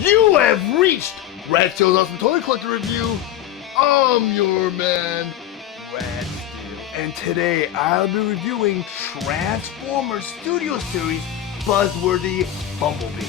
You have reached Red Steele's Awesome Toy Collector Review. I'm your man, Red Steele. And today I'll be reviewing Transformers Studio Series Buzzworthy Bumblebee.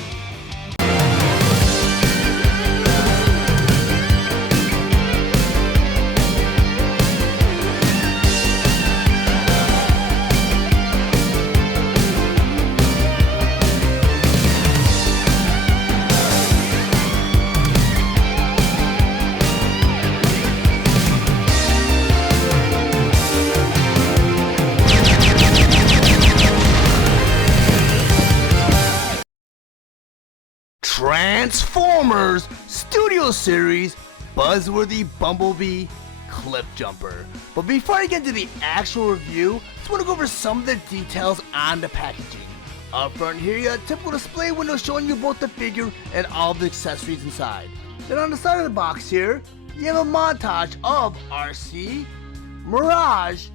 Transformers Studio Series Buzzworthy Bumblebee Cliffjumper. But before I get into the actual review, I just want to go over some of the details on the packaging. Up front here, you have a typical display window showing you both the figure and all the accessories inside. Then on the side of the box here, you have a montage of RC, Mirage,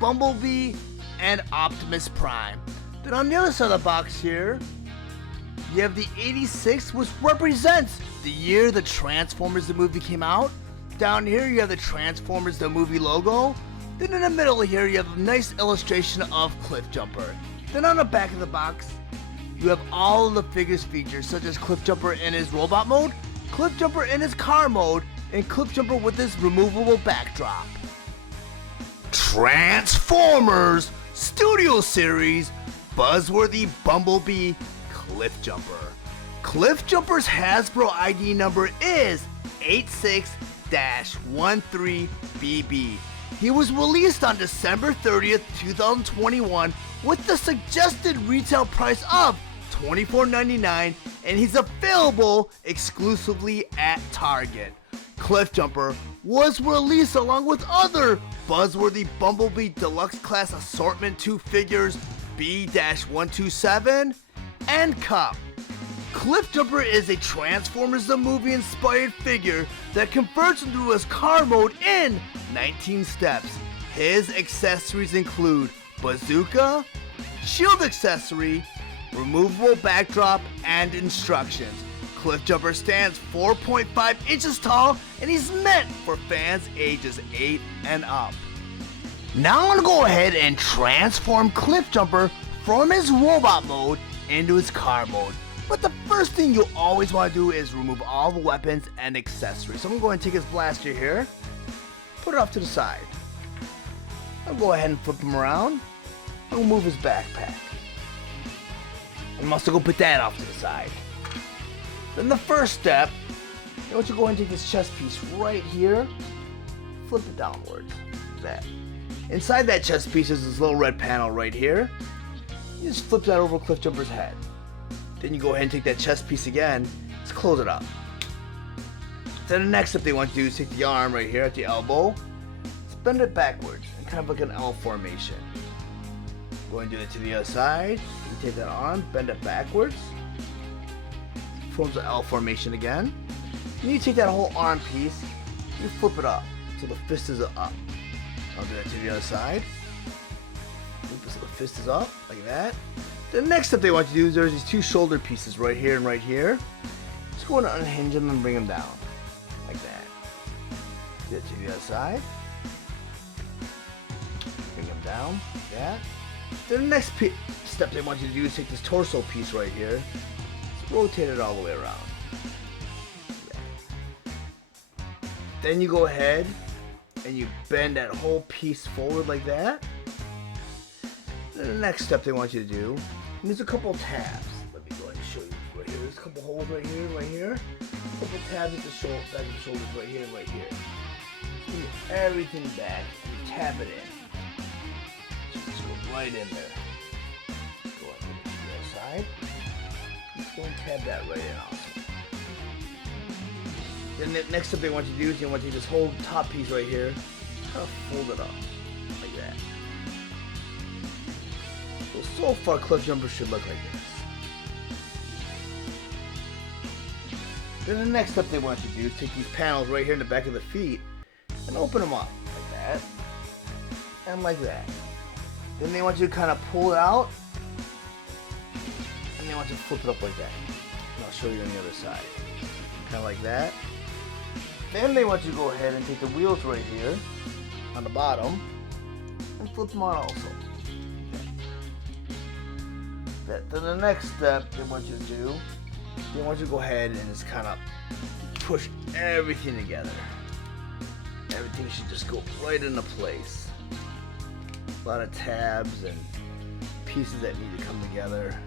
Bumblebee, and Optimus Prime. Then on the other side of the box here, you have the 86, which represents the year the Transformers the movie came out. Down here you have the Transformers the movie logo. Then in the middle here you have a nice illustration of Cliffjumper. Then on the back of the box you have all of the figures features, such as Cliffjumper in his robot mode, Cliffjumper in his car mode, and Cliffjumper with his removable backdrop. Transformers Studio Series Buzzworthy Bumblebee Cliffjumper. Cliffjumper's Hasbro ID number is 86-13BB. He was released on December 30th, 2021 with the suggested retail price of $24.99, and he's available exclusively at Target. Cliffjumper was released along with other Buzzworthy Bumblebee Deluxe Class Assortment 2 figures B-127 and Cup. Cliffjumper is a Transformers the movie inspired figure that converts into his car mode in 19 steps. His accessories include bazooka, shield accessory, removable backdrop, and instructions. Cliffjumper stands 4.5 inches tall and he's meant for fans ages 8 and up. Now I'm going to go ahead and transform Cliffjumper from his robot mode into his car mode. But the first thing you always want to do is remove all the weapons and accessories. So I'm going to take his blaster here, put it off to the side. I'll go ahead and flip him around and remove his backpack. I'm also going to put that off to the side. Then the first step, I want you to go ahead and take this chest piece right here, flip it downwards, like that. Inside that chest piece is this little red panel right here. You just flip that over Cliffjumper's head. Then you go ahead and take that chest piece again, just close it up. Then the next step they want you to do is take the arm right here at the elbow, just bend it backwards, and kind of like an L formation. Go ahead and do it to the other side. You take that arm, bend it backwards, forms an L formation again. Then you take that whole arm piece, you flip it up, so the fist is up. I'll do that to the other side. So the fist is up, like that. The next step they want you to do is there's these two shoulder pieces right here and right here. Just go and unhinge them and bring them down, like that. Do it to the other side. Bring them down, like that. Then the next step they want you to do is take this torso piece right here, just rotate it all the way around. Then you go ahead and you bend that whole piece forward like that. Then the next step they want you to do, and there's a couple of tabs. Let me go ahead and show you right here. There's a couple holes right here, right here. A couple of tabs at the back of the shoulders right here and right here. Just bring everything back and you tab it in. Just go right in there. Go ahead and to the other side. Just go and tab that right in also. Then the next step they want you to do is they want you to take this whole top piece right here, kind of fold it up, like that. So far, Cliffjumper should look like this. Then the next step they want you to do is take these panels right here in the back of the feet and open them up, like that, and like that. Then they want you to kind of pull it out, and they want you to flip it up like that. And I'll show you on the other side. Kind of like that. Then they want you to go ahead and take the wheels right here on the bottom and flip them on also. Then the next step they want you to do, they want you to go ahead and just kind of push everything together. Everything should just go right into place. A lot of tabs and pieces that need to come together.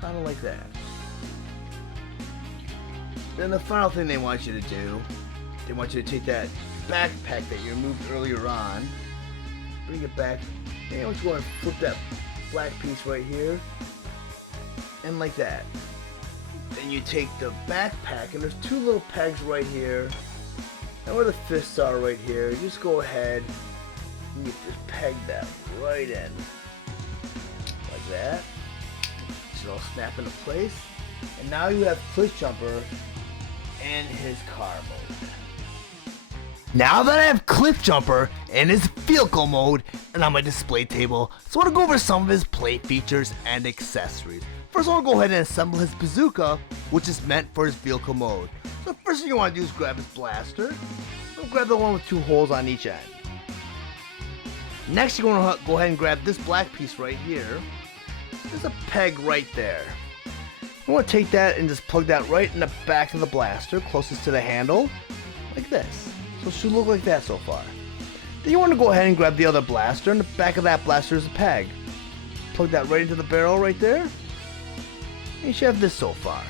Kind of like that. Then the final thing they want you to do, they want you to take that backpack that you removed earlier on, bring it back, and you want to flip that black piece right here, and like that. Then you take the backpack, and there's two little pegs right here, and where the fists are right here, you just go ahead and you just peg that right in, like that. It should all snap into place, and now you have Cliffjumper in his car mode. Now that I have Cliffjumper in his vehicle mode and on my display table, so I want to go over some of his play features and accessories. First, I want to go ahead and assemble his bazooka, which is meant for his vehicle mode. So first thing you want to do is grab his blaster. So grab the one with two holes on each end. Next, you want to go ahead and grab this black piece right here. There's a peg right there. You want to take that and just plug that right in the back of the blaster, closest to the handle, like this. So it should look like that so far. Then you want to go ahead and grab the other blaster, and the back of that blaster is a peg. Plug that right into the barrel right there. And you should have this so far.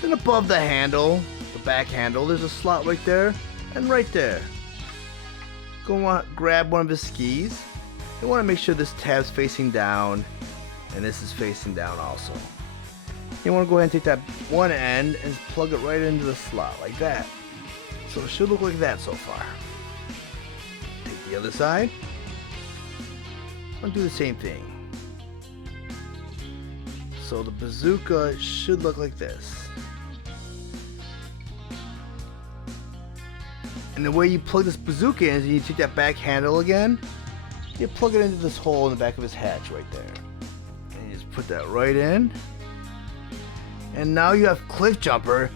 Then above the handle, the back handle, there's a slot right there and right there. Go on, grab one of his skis. You want to make sure this tab's facing down and this is facing down also. You want to go ahead and take that one end and plug it right into the slot like that. So it should look like that so far. Take the other side. I'll do the same thing. So the bazooka should look like this. And the way you plug this bazooka in is you take that back handle again, you plug it into this hole in the back of his hatch right there. And you just put that right in. And now you have Cliffjumper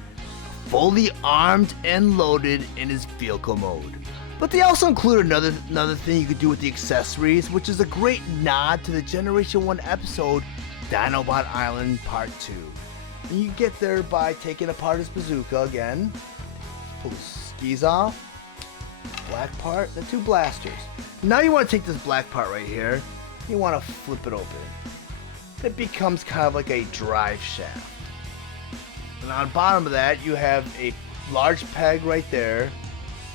fully armed and loaded in his vehicle mode. But they also include another thing you could do with the accessories, which is a great nod to the Generation 1 episode Dinobot Island Part 2. And you get there by taking apart his bazooka again, pull the skis off, black part, the two blasters. Now you want to take this black part right here, you want to flip it open. It becomes kind of like a drive shaft. And on the bottom of that, you have a large peg right there.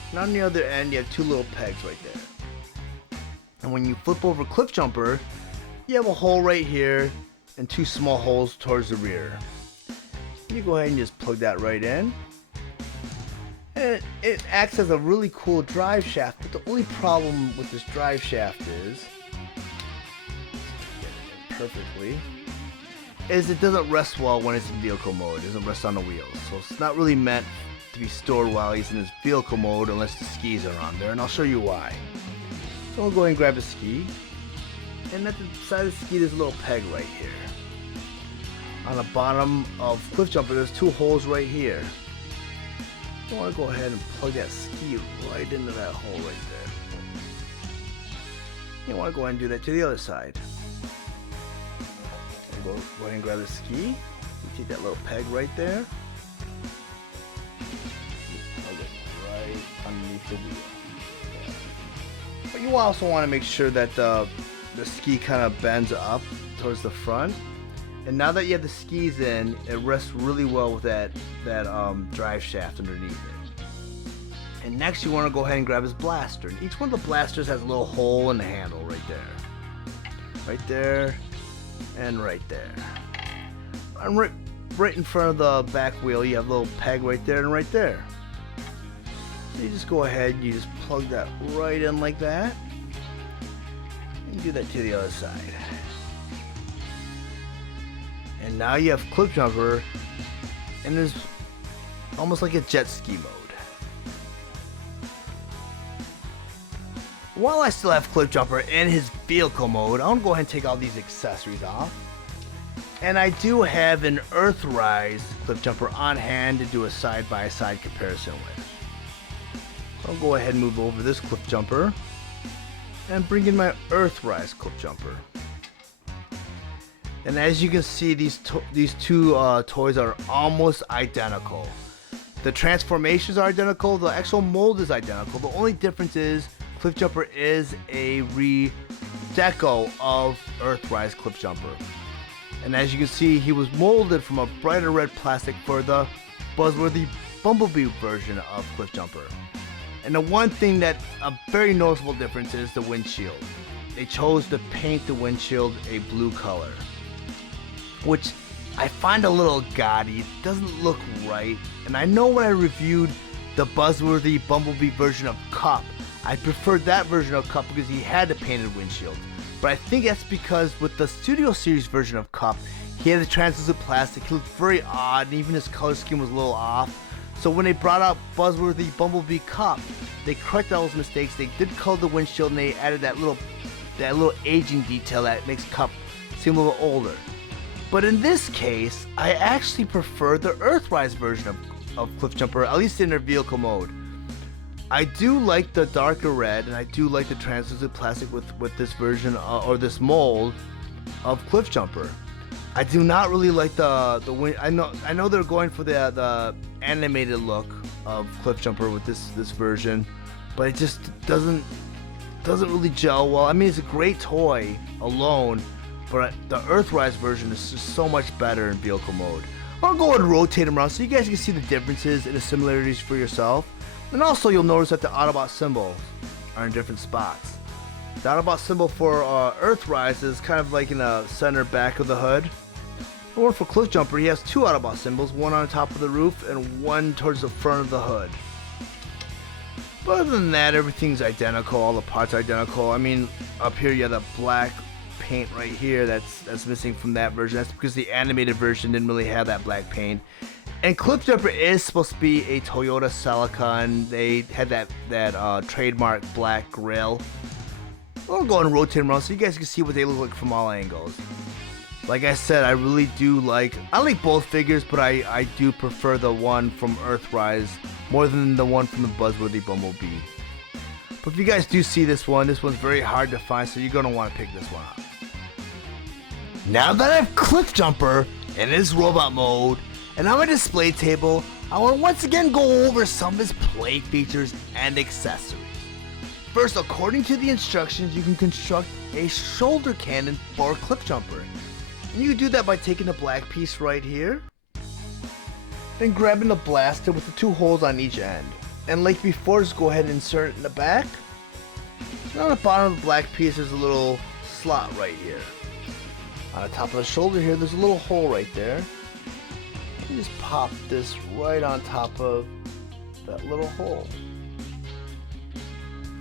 And on the other end, you have two little pegs right there. And when you flip over Cliffjumper, you have a hole right here and two small holes towards the rear. You go ahead and just plug that right in. And it acts as a really cool drive shaft, but the only problem with this drive shaft is, get it in perfectly, is it doesn't rest well when it's in vehicle mode. It doesn't rest on the wheels. So it's not really meant to be stored while he's in his vehicle mode unless the skis are on there, and I'll show you why. So I'll go ahead and grab a ski. And at the side of the ski there's a little peg right here. On the bottom of Cliffjumper there's two holes right here. I want to go ahead and plug that ski right into that hole right there. You want to go ahead and do that to the other side. Go ahead and grab the ski. You take that little peg right there. You plug it right underneath the wheel. But you also want to make sure that the ski kind of bends up towards the front. And now that you have the skis in, it rests really well with that drive shaft underneath it. And next you want to go ahead and grab his blaster. And each one of the blasters has a little hole in the handle right there. Right there. And right there. And right in front of the back wheel you have a little peg right there and right there. So you just go ahead and you just plug that right in like that. And do that to the other side. And now you have Cliffjumper and there's almost like a jet ski mode. While I still have Cliffjumper in his vehicle mode, I'm going to go ahead and take all these accessories off. And I do have an Earthrise Cliffjumper on hand to do a side-by-side comparison with. So I'll go ahead and move over this Cliffjumper and bring in my Earthrise Cliffjumper. And as you can see, these two toys are almost identical. The transformations are identical, the actual mold is identical. The only difference is Cliffjumper is a re-deco of Earthrise Cliffjumper. And as you can see, he was molded from a brighter red plastic for the Buzzworthy Bumblebee version of Cliffjumper. And the one thing that a very noticeable difference is the windshield. They chose to paint the windshield a blue color, which I find a little gaudy. It doesn't look right. And I know when I reviewed the Buzzworthy Bumblebee version of Cup, I preferred that version of Cup because he had the painted windshield. But I think that's because with the Studio Series version of Cup, he had the translucent plastic. He looked very odd, and even his color scheme was a little off. So when they brought out Buzzworthy Bumblebee Cup, they corrected all those mistakes. They did color the windshield, and they added that little aging detail that makes Cup seem a little older. But in this case, I actually prefer the Earthrise version of Cliffjumper, at least in their vehicle mode. I do like the darker red, and I do like the translucent plastic with this version or this mold of Cliffjumper. I do not really like the wind. I know they're going for the animated look of Cliffjumper with this version, but it just doesn't really gel well. I mean, it's a great toy alone, but the Earthrise version is just so much better in vehicle mode. I'll go and rotate them around so you guys can see the differences and the similarities for yourself. And also you'll notice that the Autobot symbols are in different spots. The Autobot symbol for Earthrise is kind of like in the center back of the hood. The one for Cliffjumper, he has two Autobot symbols, one on top of the roof and one towards the front of the hood. But other than that, everything's identical, all the parts are identical. I mean, up here you have the black paint right here that's missing from that version. That's because the animated version didn't really have that black paint. And Cliffjumper is supposed to be a Toyota Celica, and they had that trademark black grille. We'll go and rotate them around so you guys can see what they look like from all angles. Like I said, I really do like both figures, but I do prefer the one from Earthrise more than the one from the Buzzworthy Bumblebee. But if you guys do see this one's very hard to find, so you're going to want to pick this one up. Now that I have Cliffjumper in his robot mode, and on my display table, I will once again go over some of his play features and accessories. First, according to the instructions, you can construct a shoulder cannon for Cliffjumper. And you can do that by taking the black piece right here, then grabbing the blaster with the two holes on each end. And like before, just go ahead and insert it in the back. And on the bottom of the black piece, there's a little slot right here. On the top of the shoulder here, there's a little hole right there. You just pop this right on top of that little hole.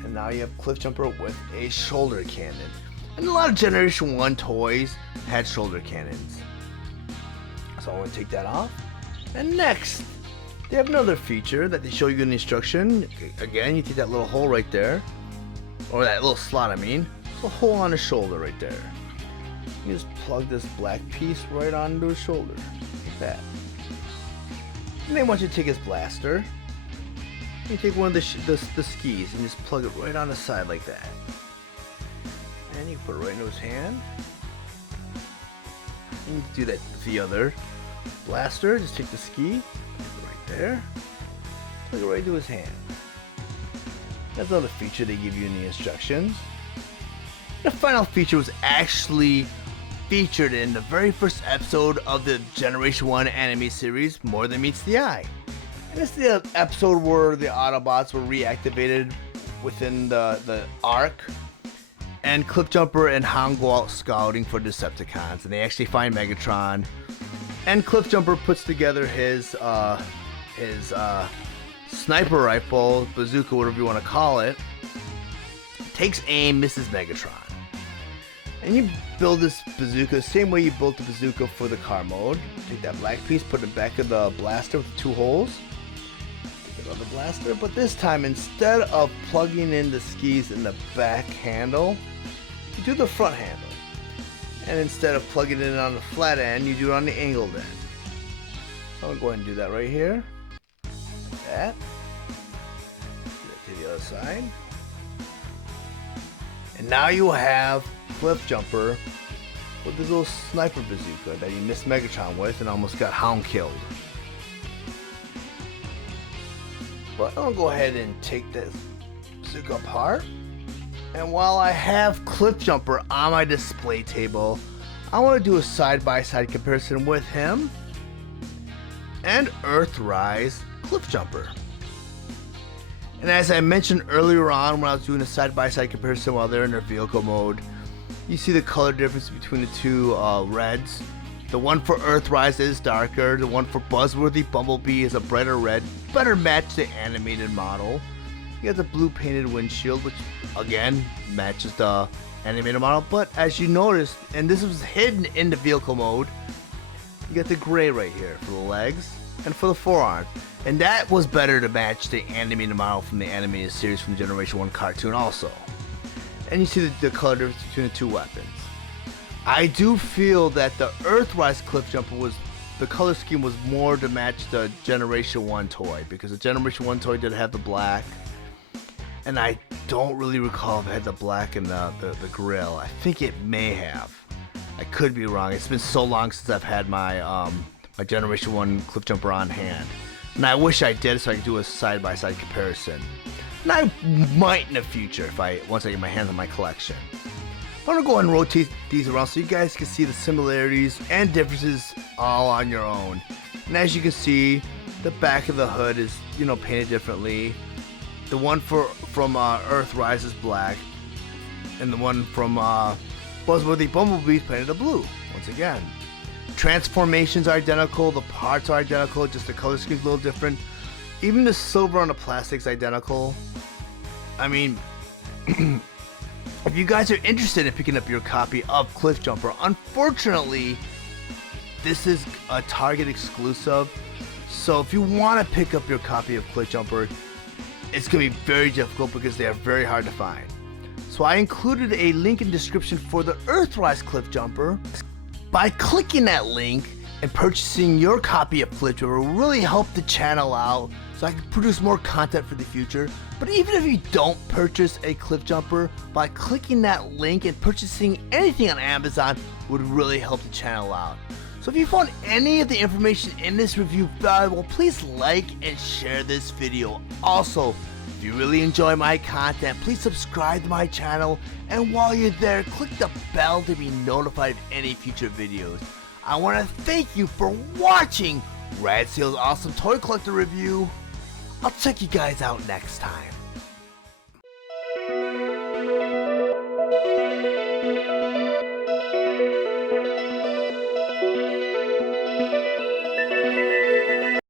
And now you have Cliffjumper with a shoulder cannon. And a lot of Generation 1 toys had shoulder cannons. So I'm going to take that off. And next, they have another feature that they show you in the instruction. Again, you take that little hole right there. Or that little slot, I mean. It's a hole on the shoulder right there. You just plug this black piece right onto his shoulder. Like that. And then once you take his blaster, you take one of the skis and just plug it right on the side like that. And you put it right into his hand. And you do that with the other blaster. Just take the ski, put it right there, plug it right into his hand. That's another feature they give you in the instructions. The final feature was actually featured in the very first episode of the Generation 1 anime series, More Than Meets the Eye. And it's the episode where the Autobots were reactivated within the Ark, and Cliffjumper and Han go out scouting for Decepticons, and they actually find Megatron, and Cliffjumper puts together his sniper rifle, bazooka, whatever you want to call it, takes aim, misses Megatron. And you build this bazooka the same way you built the bazooka for the car mode. Take that black piece, put it back of the blaster with the two holes. Take another blaster, but this time instead of plugging in the skis in the back handle, you do the front handle. And instead of plugging it in on the flat end, you do it on the angled end. So I'm going to go ahead and do that right here. Like that. Do that to the other side. And now you have Cliffjumper with this little sniper bazooka that you missed Megatron with and almost got Hound killed. But I'm going to go ahead and take this bazooka apart. And while I have Cliffjumper on my display table, I want to do a side-by-side comparison with him and Earthrise Cliffjumper. And as I mentioned earlier on when I was doing a side-by-side comparison while they're in their vehicle mode, you see the color difference between the two reds. The one for Earthrise is darker, the one for Buzzworthy Bumblebee is a brighter red, better match the animated model. You got the blue painted windshield, which again matches the animated model, but as you noticed, and this was hidden in the vehicle mode, you got the gray right here for the legs and for the forearms, and that was better to match the animated model from the animated series from the Generation 1 cartoon also. And you see the color difference between the two weapons. I do feel that the Earthrise Cliffjumper was, the color scheme was more to match the Generation 1 toy, because the Generation 1 toy did have the black, and I don't really recall if it had the black and the grill. I think it may have. I could be wrong. It's been so long since I've had my my Generation 1 Cliffjumper on hand. And I wish I did so I could do a side-by-side comparison. And I might in the future once I get my hands on my collection. I'm gonna go ahead and rotate these around so you guys can see the similarities and differences all on your own. And as you can see, the back of the hood is, you know, painted differently. The one from Earthrise is black, and the one from Buzzworthy Bumblebee is painted a blue. Once again, transformations are identical, the parts are identical, just the color scheme's a little different. Even the silver on the plastic's identical. I mean, if you guys are interested in picking up your copy of Cliffjumper, unfortunately, this is a Target exclusive. So if you want to pick up your copy of Cliffjumper, it's going to be very difficult because they are very hard to find. So I included a link in the description for the Earthrise Cliffjumper. By clicking that link and purchasing your copy of Cliffjumper will really help the channel out so I can produce more content for the future. But even if you don't purchase a Cliffjumper, by clicking that link and purchasing anything on Amazon would really help the channel out. So if you found any of the information in this review valuable, please like and share this video. Also, if you really enjoy my content, please subscribe to my channel, and while you're there, click the bell to be notified of any future videos. I want to thank you for watching Steele's Awesome Toy Collector Review. I'll check you guys out next time.